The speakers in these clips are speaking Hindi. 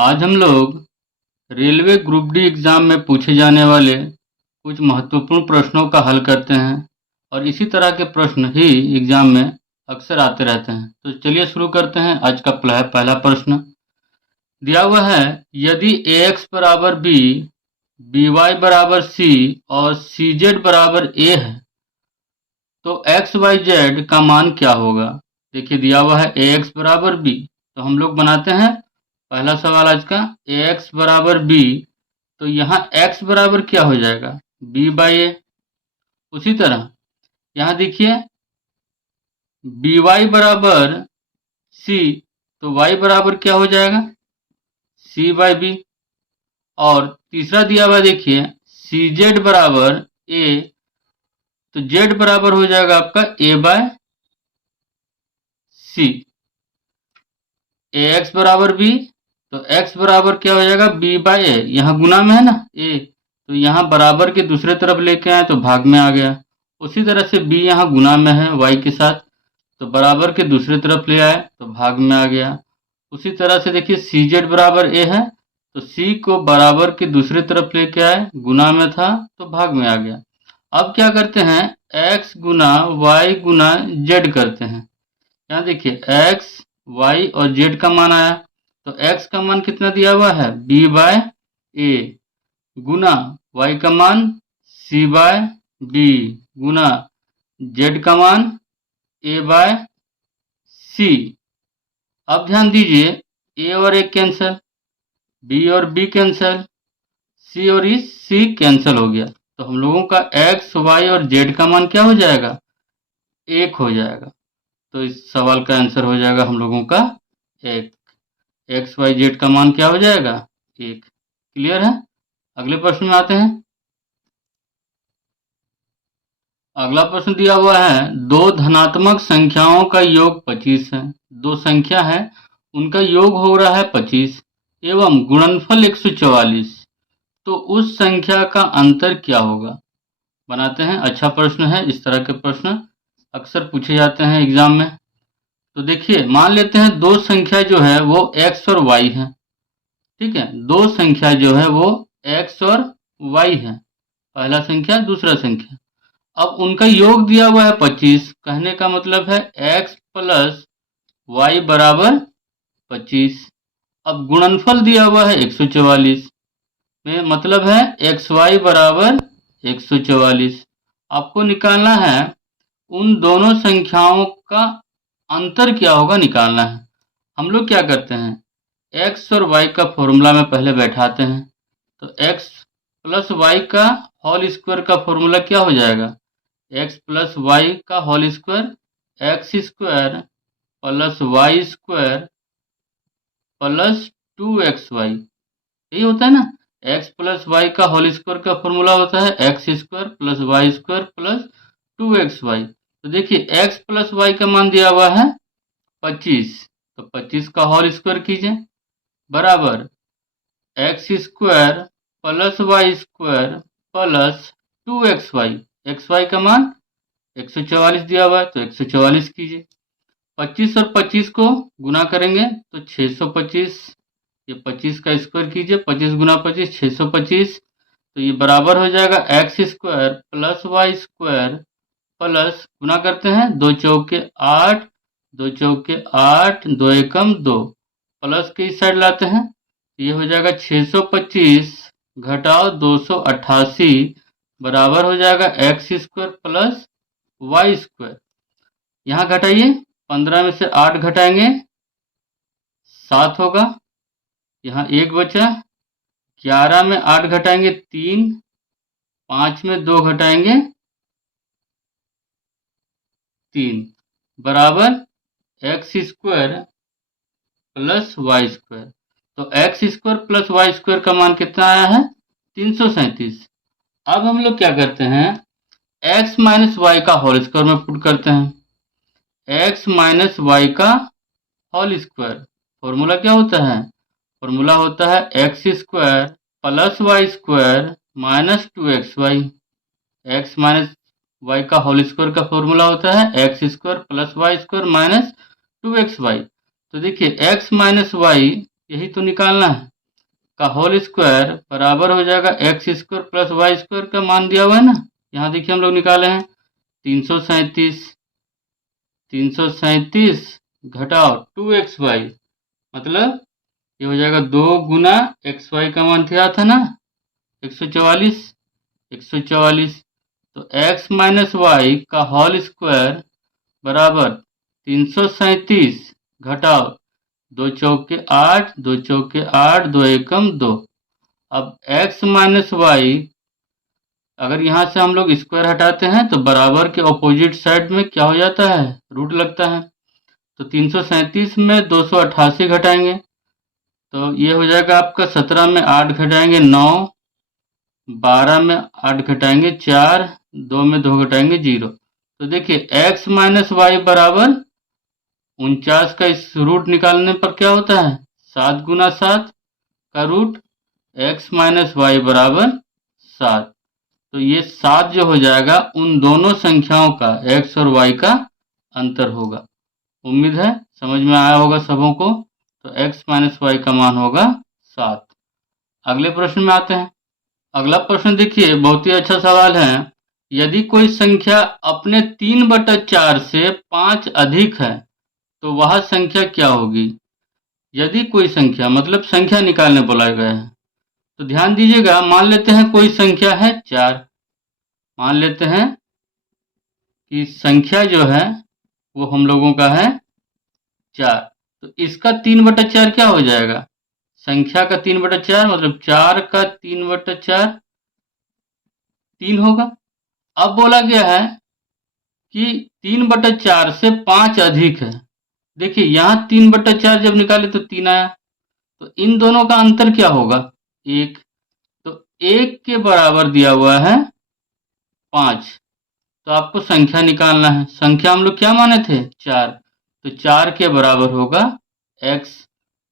आज हम लोग रेलवे ग्रुप डी एग्ज़ाम में पूछे जाने वाले कुछ महत्वपूर्ण प्रश्नों का हल करते हैं और इसी तरह के प्रश्न ही एग्ज़ाम में अक्सर आते रहते हैं। तो चलिए शुरू करते हैं। आज का पहला प्रश्न दिया हुआ है, यदि ax बराबर b, by बराबर c और cz बराबर a है तो x y z का मान क्या होगा। देखिए दिया हुआ है ax बराबर b, तो हम लोग बनाते हैं पहला सवाल आज का। ax बराबर b, तो यहाँ x बराबर क्या हो जाएगा, b बाई ए। उसी तरह यहाँ देखिए by बराबर c, तो y बराबर क्या हो जाएगा, c बाई बी। और तीसरा दिया हुआ देखिए cz बराबर a, तो z बराबर हो जाएगा आपका a बाय सी। ax बराबर b, तो x बराबर क्या हो जाएगा, b बाई ए। यहाँ गुना में है ना a, तो यहाँ बराबर के दूसरे तरफ लेके आए तो भाग में आ गया। उसी तरह से b यहाँ गुना में है y के साथ, तो बराबर के दूसरे तरफ ले आए तो भाग में आ गया। उसी तरह से देखिए cz बराबर a है, तो c को बराबर के दूसरे तरफ लेके आए, गुना में था तो भाग में आ गया। अब क्या करते हैं, x गुना y गुना z करते हैं। यहाँ देखिए x y और z का मान आया, तो x का मान कितना दिया हुआ है, b बाय ए, गुना y का मान c बाय b, गुना z का मान a बाय c। अब ध्यान दीजिए a और a कैंसिल, b और b कैंसिल, c और c कैंसिल हो गया, तो हम लोगों का x y और z का मान क्या हो जाएगा, 1 हो जाएगा। तो इस सवाल का आंसर हो जाएगा हम लोगों का 1। एक्स वाई जेड का मान क्या हो जाएगा, 1। क्लियर है। अगले प्रश्न में आते हैं। अगला प्रश्न दिया हुआ है, दो धनात्मक संख्याओं का योग 25 है। दो संख्या है, उनका योग हो रहा है 25 एवं गुणनफल 144, तो उस संख्या का अंतर क्या होगा। बनाते हैं। अच्छा प्रश्न है, इस तरह के प्रश्न अक्सर पूछे जाते हैं एग्जाम में। तो देखिए मान लेते हैं दो संख्या जो है वो x और y है। ठीक है, दो संख्या जो है वो x और y है, पहला संख्या दूसरा संख्या। अब उनका योग दिया हुआ है 25, कहने का मतलब है x प्लस y बराबर 25। अब गुणनफल दिया हुआ है 144, में मतलब है एक्स वाई बराबर 144। आपको निकालना है उन दोनों संख्याओं का अंतर क्या होगा, निकालना है। हम लोग क्या करते हैं, x और y का फॉर्मूला में पहले बैठाते हैं। तो x प्लस वाई का होल स्क्वायर का फॉर्मूला क्या हो जाएगा, x प्लस वाई का whole square X square plus Y square plus 2xy, यही होता है ना। x प्लस वाई का होल स्क्वायर का फॉर्मूला होता है X square plus Y square plus 2xy। तो देखिए x प्लस वाई का मान दिया हुआ है 25, तो 25 का होल स्क्वायर कीजिए बराबर X square plus Y square plus 2xy। xy का मान 144 दिया हुआ है, तो 144 कीजिए। 25 और 25 को गुना करेंगे तो 625, ये 25 का स्क्वायर कीजिए, 25 गुना 25 625, तो ये बराबर हो जाएगा X square plus Y square plus, गुना करते हैं 2 चौके 8, 2 चौके 8, 2 एकम 2, प्लस के इस साइड लाते हैं, ये हो जाएगा 625 घटाओ 288 बराबर हो जाएगा X square plus Y square. यहाँ घटाइए, 15 में से 8 घटाएंगे 7 होगा, यहाँ 1 बचा, 11 में 8 घटाएंगे 3, 5 में 2 घटाएंगे 3 बराबर X square plus Y square. तो X square plus Y square का मान कितना आया है, 337। अब हम लोग क्या करते हैं, एक्स माइनस वाई का होल स्क्वायर में पुट करते हैं। एक्स माइनस वाई का होल स्क्वायर फॉर्मूला क्या होता है, फॉर्मूला होता है X square plus Y square minus 2xy। X minus Y का होल स्क्वायर का फॉर्मूला होता है X square plus Y square minus 2xy। तो देखिए एक्स माइनस वाई यही तो निकालना है, का होल स्क्वायर बराबर हो जाएगा X square plus Y square का मान दिया हुआ है ना, यहाँ देखिए हम लोग निकाले हैं 337। 337 घटाओ 2xy, मतलब ये हो जाएगा 2 गुना xy का मान क्या था ना 144। 144 तो x माइनस वाई का होल स्क्वायर बराबर 337 घटाओ 2 चौके 8, 2 चौके 8, 2 एकम 2। अब x माइनस वाई अगर यहाँ से हम लोग स्क्वायर हटाते हैं तो बराबर के ऑपोजिट साइड में क्या हो जाता है, रूट लगता है। तो 337 में 288 घटाएंगे तो ये हो जाएगा आपका 17 में 8 घटाएंगे 9, 12 में 8 घटाएंगे 4, 2 में 2 घटाएंगे 0। तो देखिए x माइनस वाई बराबर 49 का इस रूट निकालने पर क्या होता है 7 गुना 7 का रूट x माइनस वाई बराबर 7। तो ये 7 जो हो जाएगा उन दोनों संख्याओं का x और y का अंतर होगा। उम्मीद है समझ में आया होगा सबों को। तो x माइनस वाई का मान होगा 7। अगले प्रश्न में आते हैं। अगला प्रश्न देखिए बहुत ही अच्छा सवाल है। यदि कोई संख्या अपने 3/4 से 5 अधिक है तो वह संख्या क्या होगी। यदि कोई संख्या मतलब संख्या निकालने बोला गया है तो ध्यान दीजिएगा, मान लेते हैं कोई संख्या है 4। मान लेते हैं कि संख्या जो है वो हम लोगों का है 4। तो इसका 3/4 क्या हो जाएगा, संख्या का 3/4 मतलब 4 का 3/4 3 होगा। अब बोला गया है कि 3/4 से 5 अधिक है। देखिए यहाँ 3/4 जब निकाले तो 3 आया, तो इन दोनों का अंतर क्या होगा 1। तो 1 के बराबर दिया हुआ है 5, तो आपको संख्या निकालना है। संख्या हम लोग क्या माने थे 4, तो 4 के बराबर होगा x।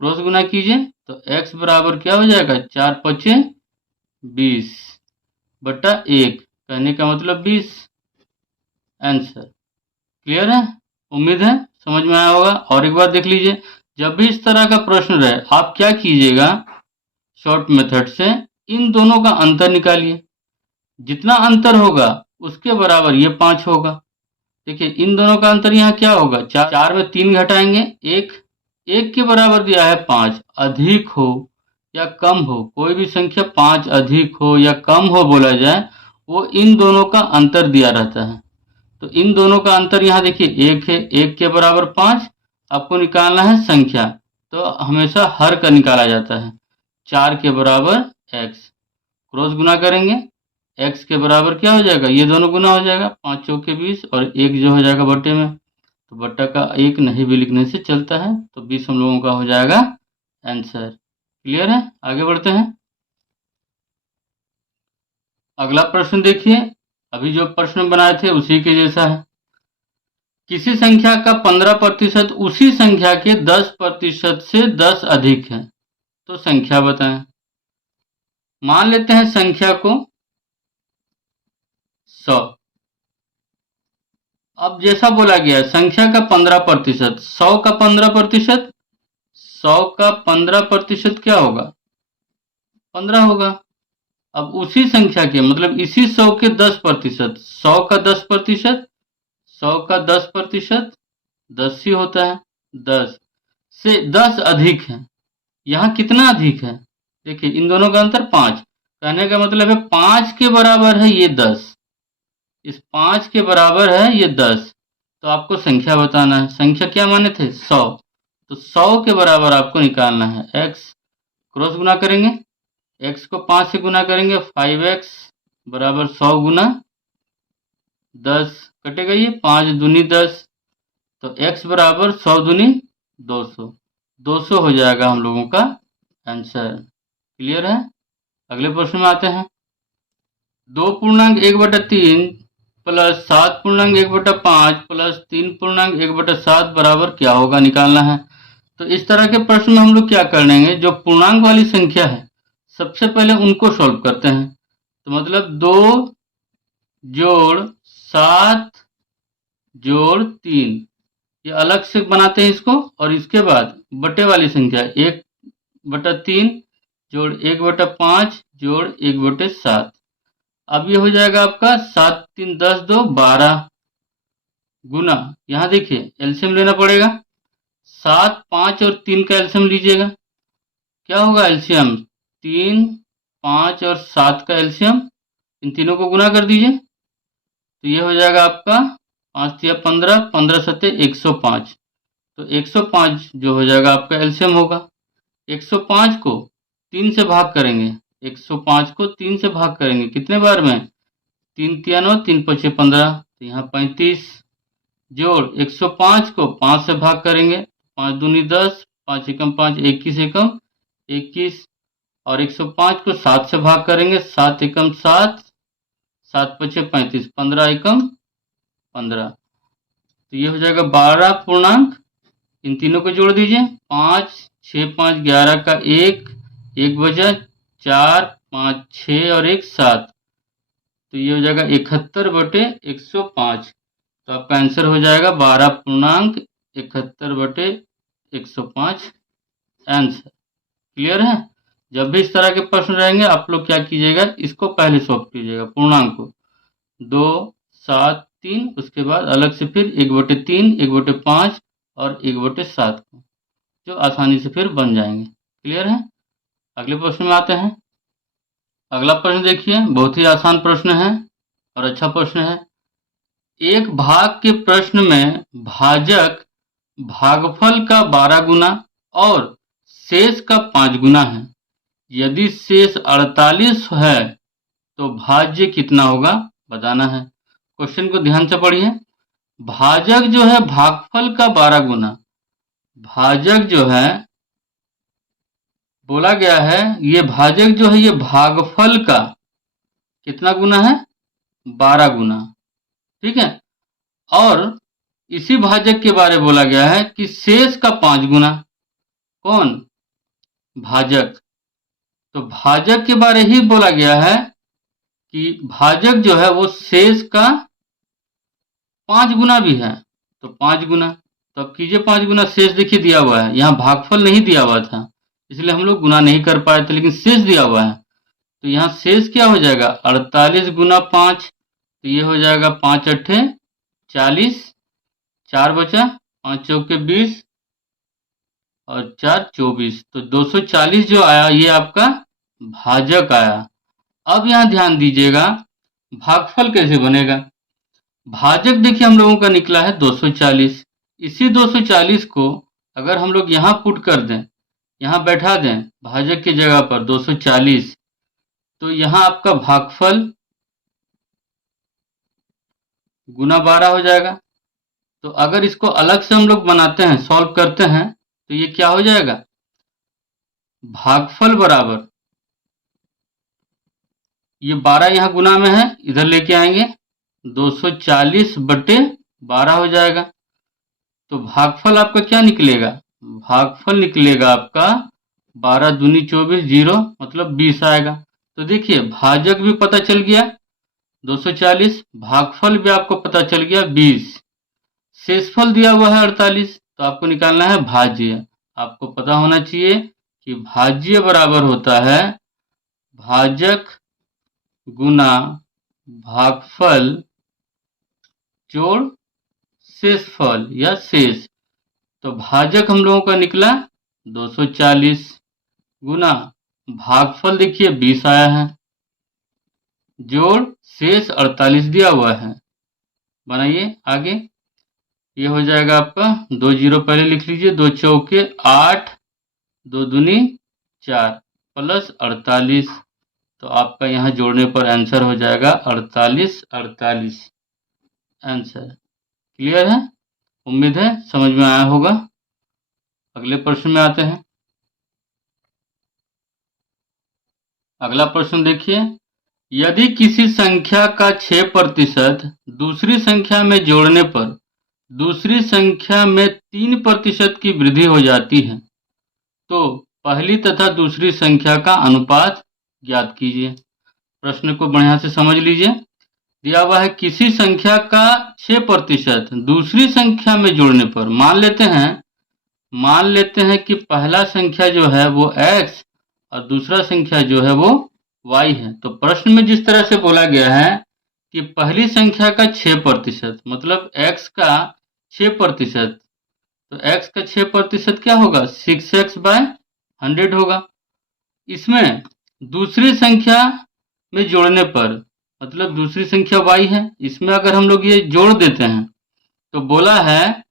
क्रॉस गुना कीजिए तो x बराबर क्या हो जाएगा 4 पचे 20 बटा 1, कहने का मतलब 20। आंसर क्लियर है, उम्मीद है समझ में आया होगा। और एक बार देख लीजिए, जब भी इस तरह का प्रश्न रहे आप क्या कीजिएगा, शॉर्ट मेथड से इन दोनों का अंतर निकालिए। जितना अंतर होगा उसके बराबर ये 5 होगा। देखिए इन दोनों का अंतर यहाँ क्या होगा, 4 में 3 घटाएंगे 1, 1 के बराबर दिया है 5। अधिक हो या कम हो, कोई भी संख्या 5 अधिक हो या कम हो बोला जाए, वो इन दोनों का अंतर दिया रहता है। तो इन दोनों का अंतर यहाँ देखिए 1 है, 1 के बराबर 5। आपको निकालना है संख्या, तो हमेशा हर का निकाला जाता है। 4 के बराबर x, क्रॉस गुना करेंगे x के बराबर क्या हो जाएगा, ये दोनों गुना हो जाएगा 5 चौके 20 और 1 जो हो जाएगा बट्टे में, तो बट्टा का 1 नहीं भी लिखने से चलता है, तो 20 हम लोगों का हो जाएगा आंसर। क्लियर है, आगे बढ़ते हैं। अगला प्रश्न देखिए, अभी जो प्रश्न बनाए थे उसी के जैसा है। किसी संख्या का 15% उसी संख्या के 10% से 10 अधिक है, तो संख्या बताएं। मान लेते हैं संख्या को 100। अब जैसा बोला गया है संख्या का 15%, 100 का 15%, 100 का 15% क्या होगा 15 होगा। अब उसी संख्या के मतलब इसी 100 के 10%, 100 का 10%, 100 का 10%, 10 ही होता है, 10 से 10 अधिक है। यहाँ कितना अधिक है, देखिए इन दोनों का अंतर 5, कहने का मतलब है 5 के बराबर है ये 10, इस 5 के बराबर है ये 10। तो आपको संख्या बताना है। संख्या क्या माने थे 100, तो 100 के बराबर आपको निकालना है x। क्रॉस गुना करेंगे, x को 5 से गुना करेंगे 5x बराबर 100 गुना 10, कटेगा ये 5 दूनी 10, तो x बराबर 100 दूनी 200, 200 हो जाएगा हम लोगों का आंसर। क्लियर है, अगले प्रश्न में आते हैं। 2.1/3 प्लस 7.1/5 प्लस 3.1/7 बराबर क्या होगा, निकालना है। तो इस तरह के प्रश्न में हम लोग क्या कर लेंगे, जो पूर्णांक वाली संख्या है सबसे पहले उनको सॉल्व करते हैं। तो मतलब 2 जोड़ 7 जोड़ 3, ये अलग से बनाते हैं इसको, और इसके बाद बटे वाली संख्या 1/3 जोड़ 1/5 जोड़ 1/7। अब ये हो जाएगा आपका 7 3 10 2 12 गुना, यहाँ देखिए एलसीएम लेना पड़ेगा। 7 5 और 3 का एलसीएम लीजिएगा, क्या होगा एलसीएम? 3 5 और 7 का एलसीएम, इन तीनों को गुना कर दीजिए तो ये हो जाएगा आपका 5 या 15 15 सत्ते 105। तो 105 जो हो जाएगा आपका एलसीएम होगा। 105 को 3 से भाग करेंगे, 105 को 3 से भाग करेंगे कितने बार में? 3 3 9 3 5 15, तो यहाँ 35 जोड़ 105 को 5 से भाग करेंगे, 5 दूनी 10, 5 एकम 5 21 एकम 21, और 105 को 7 से भाग करेंगे, 7 एकम 7 7 पचे 35, 15 एकम 15, तो ये हो जाएगा 12 पूर्णांक। इन तीनों को जोड़ दीजिए, 5 6 5 11 का 1 बचा 4 5 6 और 1 7, तो ये हो जाएगा 71/105। तो आपका आंसर हो जाएगा 12 पूर्णांक 71/105 आंसर। क्लियर है? जब भी इस तरह के प्रश्न रहेंगे आप लोग क्या कीजिएगा, इसको पहले सॉल्व कीजिएगा पूर्णांक को 2 7 3, उसके बाद अलग से फिर 1/3 1/5 और 1/7 को, जो आसानी से फिर बन जाएंगे। क्लियर है? अगले प्रश्न में आते हैं। अगला प्रश्न देखिए, बहुत ही आसान प्रश्न है और अच्छा प्रश्न है। एक भाग के प्रश्न में भाजक भागफल का 12 गुना और शेष का 5 गुना है। यदि शेष 48 है तो भाज्य कितना होगा बताना है। क्वेश्चन को ध्यान से पढ़िए। भाजक जो है भागफल का 12 गुना, भाजक जो है बोला गया है, ये भाजक जो है ये भागफल का कितना गुना है? 12 गुना। ठीक है, और इसी भाजक के बारे में बोला गया है कि शेष का 5 गुना। कौन? भाजक। तो भाजक के बारे ही बोला गया है कि भाजक जो है वो शेष का 5 गुना भी है, तो 5 गुना। तो अब कीजिए 5 गुना, शेष देखिए दिया हुआ है, यहाँ भागफल नहीं दिया हुआ था इसलिए हम लोग गुना नहीं कर पाए थे, लेकिन शेष दिया हुआ है। तो यहाँ शेष क्या हो जाएगा? 48 गुना 5, तो ये हो जाएगा 5 अट्ठे 40, 4 बचा, 5 चौके 20 और 4 24, तो 240 जो आया ये आपका भाजक आया। अब यहाँ ध्यान दीजिएगा भागफल कैसे बनेगा। भाजक देखिए हम लोगों का निकला है 240, इसी 240 को अगर हम लोग यहाँ पुट कर दें, यहाँ बैठा दें भाजक की जगह पर 240, तो यहाँ आपका भागफल गुना 12 हो जाएगा। तो अगर इसको अलग से हम लोग बनाते हैं, सॉल्व करते हैं, तो ये क्या हो जाएगा? भागफल बराबर ये 12 यहाँ गुना में है, इधर लेके आएंगे 240/12 हो जाएगा। तो भागफल आपका क्या निकलेगा? भागफल निकलेगा आपका 12 दूनी 24 0 मतलब 20 आएगा। तो देखिए भाजक भी पता चल गया 240, भागफल भी आपको पता चल गया 20, शेषफल दिया हुआ है 48, तो आपको निकालना है भाज्य। आपको पता होना चाहिए कि भाज्य बराबर होता है भाजक गुना भागफल जोड़ शेषफल या शेष। तो भाजक हम लोगों का निकला 240 गुना भागफल देखिए 20 आया है, जोड़ शेष 48 दिया हुआ है। बनाइए आगे, ये हो जाएगा आपका 2 0 पहले लिख लीजिए, 2 चौके 8, 2 दूनी 4 प्लस 48, तो आपका यहाँ जोड़ने पर आंसर हो जाएगा 48 48 आंसर। क्लियर है? उम्मीद है समझ में आया होगा। अगले प्रश्न में आते हैं। अगला प्रश्न देखिए, यदि किसी संख्या का 6% दूसरी संख्या में जोड़ने पर दूसरी संख्या में 3% की वृद्धि हो जाती है तो पहली तथा दूसरी संख्या का अनुपात ज्ञात कीजिए। प्रश्न को बढ़िया से समझ लीजिए। दिया हुआ है किसी संख्या का 6% दूसरी संख्या में जोड़ने पर, मान लेते हैं कि पहला संख्या जो है वो x और दूसरा संख्या जो है वो y है। तो प्रश्न में जिस तरह से बोला गया है कि पहली संख्या का 6% मतलब x का 6%, तो x का 6% क्या होगा? 6x/100 होगा। इसमें दूसरी संख्या में जोड़ने पर, मतलब दूसरी संख्या y है, इसमें अगर हम लोग ये जोड़ देते हैं तो बोला है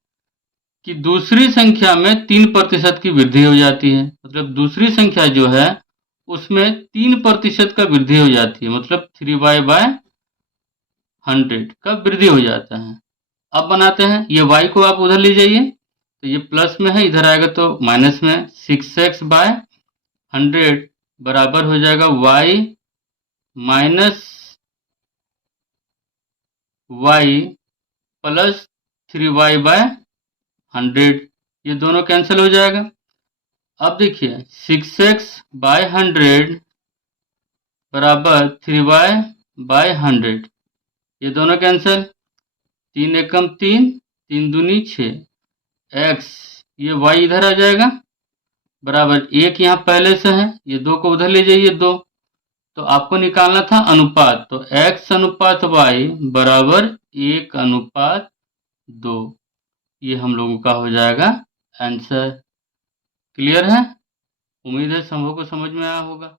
कि दूसरी संख्या में 3% की वृद्धि हो जाती है। मतलब दूसरी संख्या जो है उसमें 3% का वृद्धि हो जाती है, मतलब 3y/100 का वृद्धि हो जाता है। अब बनाते हैं, ये y को आप उधर ले जाइए, तो ये प्लस में है, इधर आएगा तो माइनस में। 6x/100 बराबर हो जाएगा y minus y plus 3y/100, ये दोनों कैंसिल हो जाएगा। अब देखिए 6x/100 बराबर 3y/100, ये दोनों कैंसिल, 3 एकम 3, 3 दूनी 6, x ये y इधर आ जाएगा बराबर, एक यहाँ पहले से है, ये 2 को उधर ले जाइए 2, तो आपको निकालना था अनुपात, तो x अनुपात y बराबर 1:2, ये हम लोगों का हो जाएगा आंसर। क्लियर है? उम्मीद है सबको समझ में आया होगा।